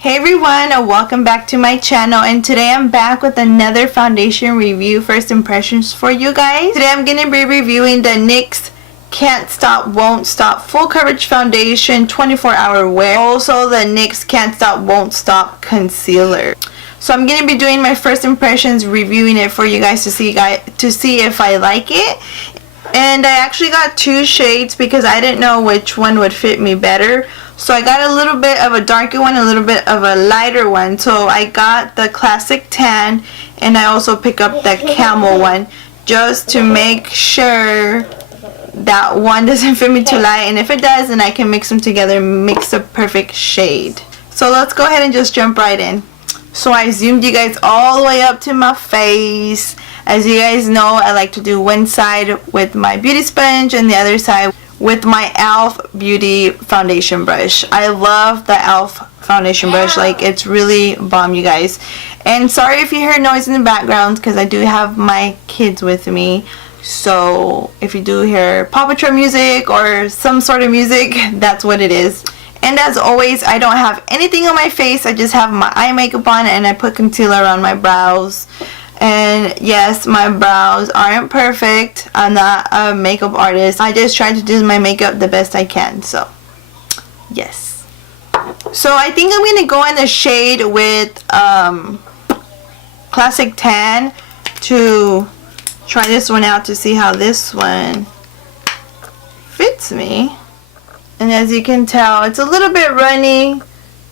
Hey everyone, welcome back to my channel, and today I'm back with another foundation review first impressions for you guys. Today I'm going to be reviewing the NYX Can't Stop Won't Stop Full Coverage Foundation 24-hour wear. Also the NYX Can't Stop Won't Stop Concealer. So I'm going to be doing my first impressions, reviewing it for you guys to see if I like it. And I actually got two shades because I didn't know which one would fit me better. So I got a little bit of a darker one, a little bit of a lighter one. So I got the classic tan, and I also picked up the camel one just to make sure that one doesn't fit me too light. And if it does, then I can mix them together and mix a perfect shade. So let's go ahead and just jump right in. So I zoomed you guys all the way up to my face. As you guys know, I like to do one side with my beauty sponge and the other side with my e.l.f. Beauty foundation brush. I love the e.l.f. foundation brush. Like, it's really bomb, you guys. And sorry if you hear noise in the background because I do have my kids with me. So if you do hear Paw Patrol music or some sort of music, that's what it is. And as always, I don't have anything on my face. I just have my eye makeup on, and I put concealer on my brows. And yes, my brows aren't perfect. I'm not a makeup artist. I just try to do my makeup the best I can. So yes. So I think I'm going to go in the shade with Classic Tan to try this one out to see how this one fits me. And as you can tell, it's a little bit runny,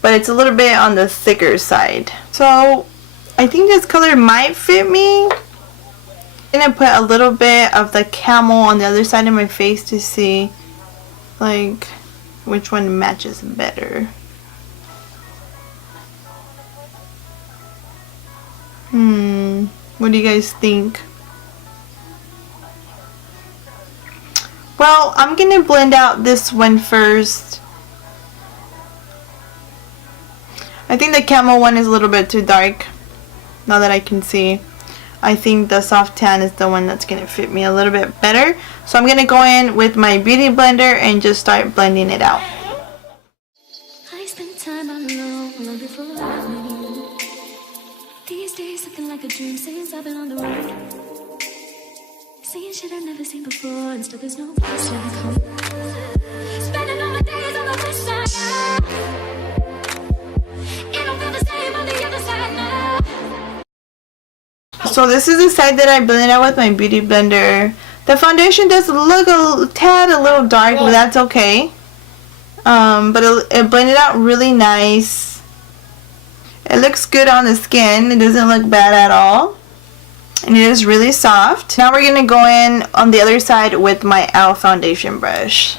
but it's a little bit on the thicker side. So I think this color might fit me. I'm gonna put a little bit of the camel on the other side of my face to see like which one matches better. What do you guys think? Well, I'm gonna blend out this one first. I think the camel one is a little bit too dark. Now that I can see, I think the soft tan is the one that's going to fit me a little bit better. So I'm going to go in with my beauty blender and just start blending it out. I spent time alone long before I knew you. These days looking like a dream since I've been on the road. Seeing shit I've never seen before, and still there's no place like home. Spending all my days on the west side. It don't feel the same on the other side now. So this is the side that I blended out with my beauty blender. The foundation does look a tad a little dark, but that's okay. But it blended out really nice. It looks good on the skin. It doesn't look bad at all. And it is really soft. Now we're going to go in on the other side with my e.l.f. foundation brush.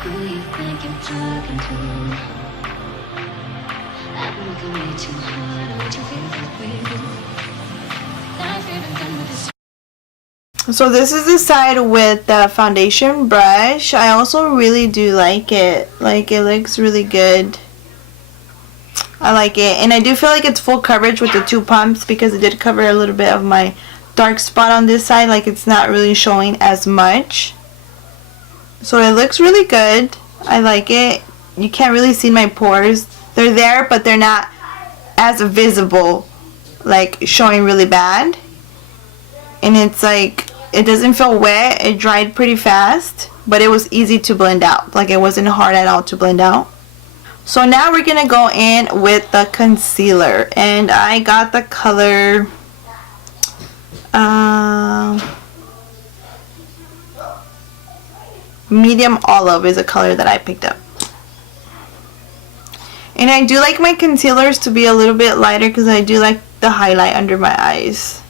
Who you think you're talking to? I'm looking way too hard. What you feel that way? I've even done with this. So this is the side with the foundation brush. I also really do like it. Like, it looks really good. I like it. And I do feel like it's full coverage with the two pumps because it did cover a little bit of my dark spot on this side. Like, it's not really showing as much. So it looks really good. I like it. You can't really see my pores. They're there, but they're not as visible, like showing really bad. And it's like, it doesn't feel wet. It dried pretty fast, but it was easy to blend out. Like, it wasn't hard at all to blend out. So now we're gonna go in with the concealer, and I got the color medium olive is a color that I picked up. And I do like my concealers to be a little bit lighter because I do like the highlight under my eyes.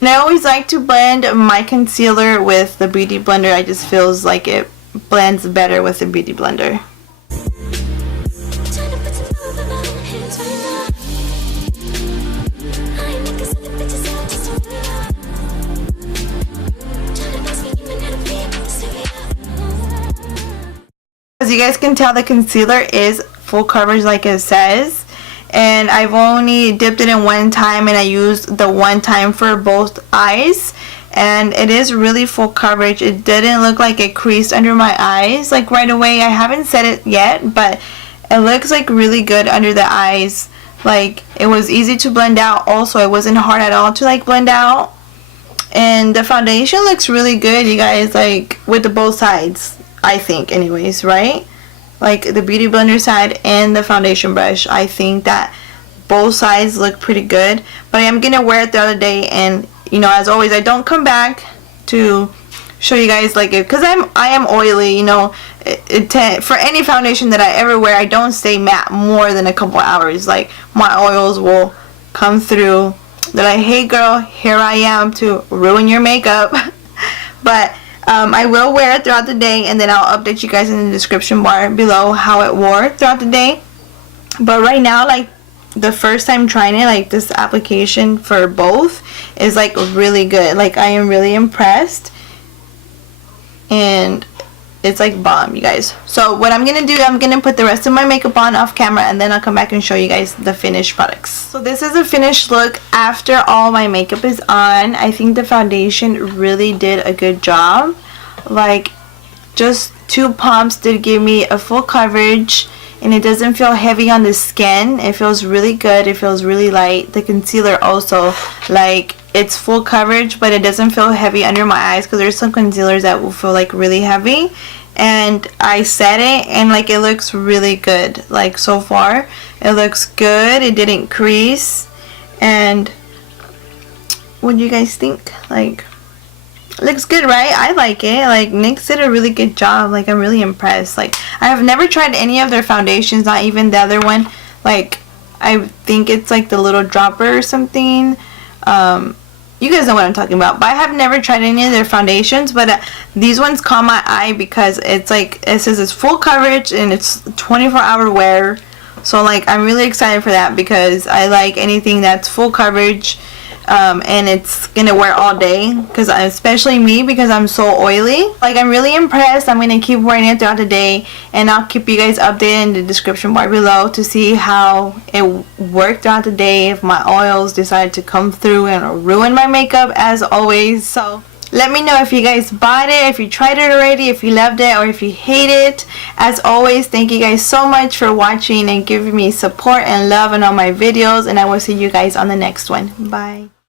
And I always like to blend my concealer with the beauty blender. I just feels like it blends better with the beauty blender. As you guys can tell, the concealer is full coverage like it says, and I've only dipped it in one time, and I used the one time for both eyes, and it is really full coverage. It didn't look like it creased under my eyes like right away. I haven't said it yet, but it looks like really good under the eyes. Like, it was easy to blend out. Also, it wasn't hard at all to like blend out. And the foundation looks really good, you guys, like with the both sides, I think anyways, right? Like the beauty blender side and the foundation brush, I think that both sides look pretty good. But I am gonna wear it the other day, and you know, as always, I don't come back to show you guys like it, because I am oily, you know. For any foundation that I ever wear, I don't stay matte more than a couple hours. Like, my oils will come through. They're like, hey girl, here I am to ruin your makeup. But I will wear it throughout the day, and then I'll update you guys in the description bar below how it wore throughout the day. But right now, like, the first time trying it, like, this application for both is like really good. Like, I am really impressed, and it's like bomb, you guys. So what I'm gonna do, I'm gonna put the rest of my makeup on off camera, and then I'll come back and show you guys the finished products. So this is a finished look after all my makeup is on. I think the foundation really did a good job. Like, just 2 pumps did give me a full coverage, and it doesn't feel heavy on the skin. It feels really good. It feels really light. The concealer also, like, it's full coverage, but it doesn't feel heavy under my eyes, because there's some concealers that will feel like really heavy. And I set it, and like, it looks really good. Like, so far it looks good. It didn't crease. And what do you guys think? Like, it looks good, right? I like it. Like, NYX did a really good job. Like, I'm really impressed. Like, I have never tried any of their foundations, not even the other one. Like, I think it's like the little dropper or something. You guys know what I'm talking about. But I have never tried any of their foundations, but these ones caught my eye because it's like, it says it's full coverage and it's 24-hour wear. So like, I'm really excited for that, because I like anything that's full coverage, and it's gonna wear all day, because especially me, because I'm so oily. Like, I'm really impressed. I'm gonna keep wearing it throughout the day, and I'll keep you guys updated in the description bar below to see how it worked throughout the day, if my oils decided to come through and ruin my makeup as always. So let me know if you guys bought it, if you tried it already, if you loved it, or if you hate it. As always, thank you guys so much for watching and giving me support and love on all my videos, and I will see you guys on the next one. Bye.